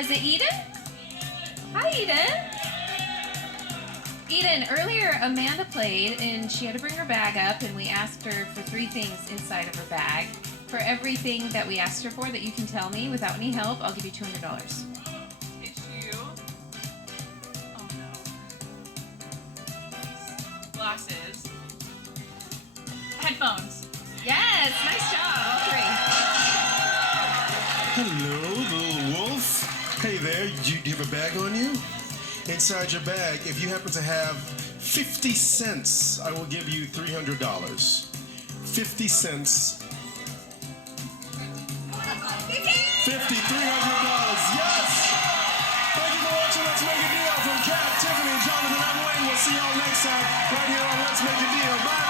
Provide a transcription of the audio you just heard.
Is it Eden? Hi, Eden. Eden, earlier Amanda played and she had to bring her bag up and we asked her for 3 things inside of her bag. For everything that we asked her for that you can tell me without any help, I'll give you $200. Tissue. Oh no. Glasses. Headphones. Yes, nice job, all 3. Hello, little wolf. Hey there, do you have a bag on you? Inside your bag, if you happen to have 50 cents, I will give you $300. 50 cents. $300. Yes! Thank you for watching Let's Make a Deal from Kat, Tiffany, Jonathan, I'm Wayne. We'll see y'all next time right here on Let's Make a Deal. Bye!